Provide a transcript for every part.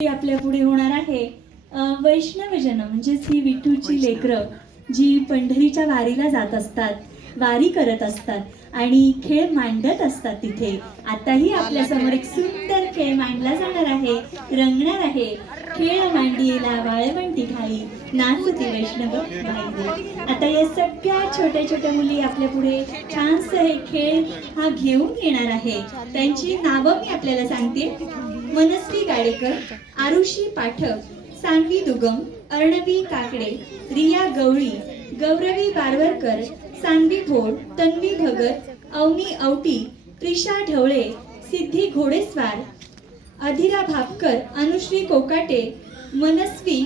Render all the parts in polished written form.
आपल्या पुढे होणार आहे वैष्णवजन म्हणजेच ही विठूची लेकरं जी पंढरीच्या वारीला जात असतात, वारी करत असतात आणि खेळ मांडत असतात. तिथे आताही आपल्या समोर एक सुंदर खेळ मांडला जाणार आहे, रंगणार आहे. खेळ मांडीला वाळवंटी घाई नाचती वैष्णव बाई. आता या सगळ्या छोट्या छोट्या मुली आपल्या पुढे छानसं हे खेळ हा घेऊन येणार आहे. त्यांची नावं मी आपल्याला सांगते. मनस्वी गाडेकर, आरुषी पाठक, सान्वी दुगम, अर्णवी काकडे, रिया गवळी, गौरवी बारवरकर, सान्वी भोड, तन्वी भगत, अवनी औटी, प्रिशा ढवळे, सिद्धी घोडेस्वार, अधिरा भापकर, अनुश्री कोकाटे, मनस्वी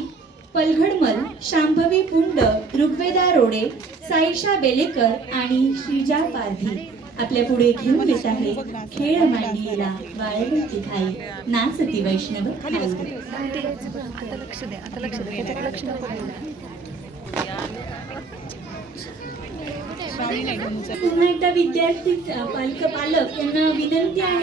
पलघडमल, शांभवी पुंड, ऋग्वेदा रोडे, साईशा बेलेकर आणि श्रीजा पारधी आपल्या पुढे घेऊन येत आहे खेळ मांडीला वाळवंटी घाई नाचती वैष्णव बाई. पुन्हा एकदा विद्यार्थी पालक यांना विनंती आहे.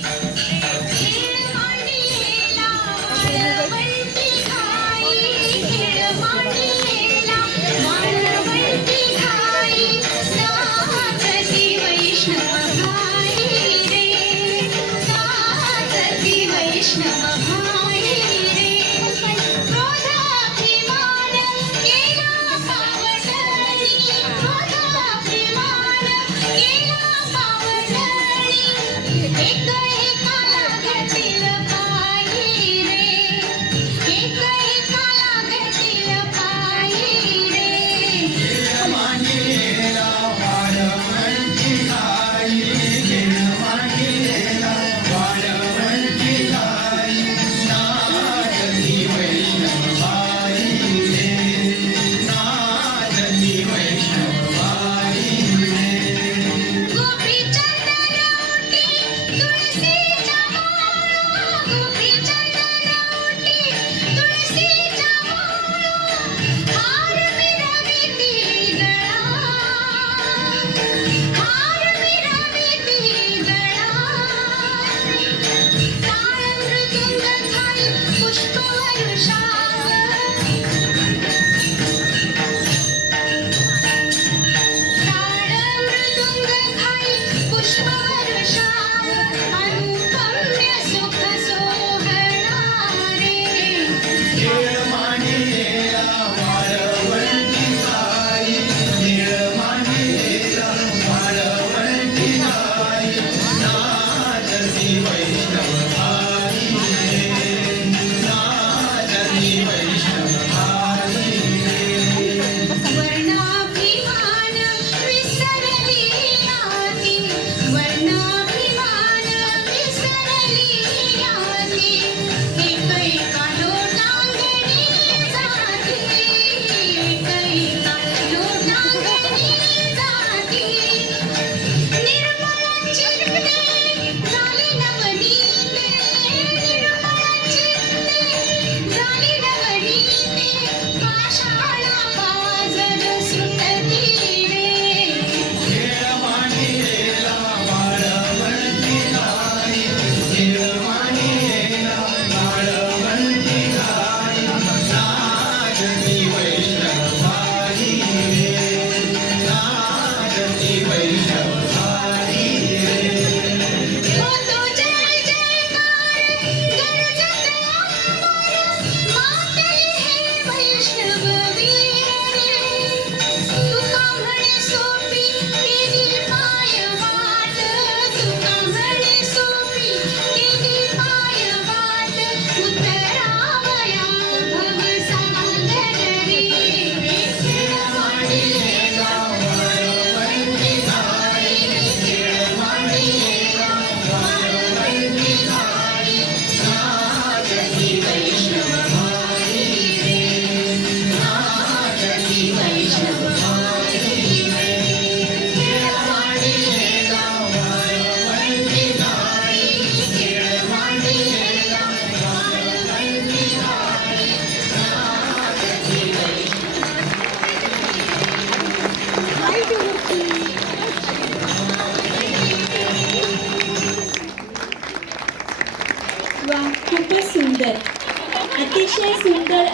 अतिशय सुंदर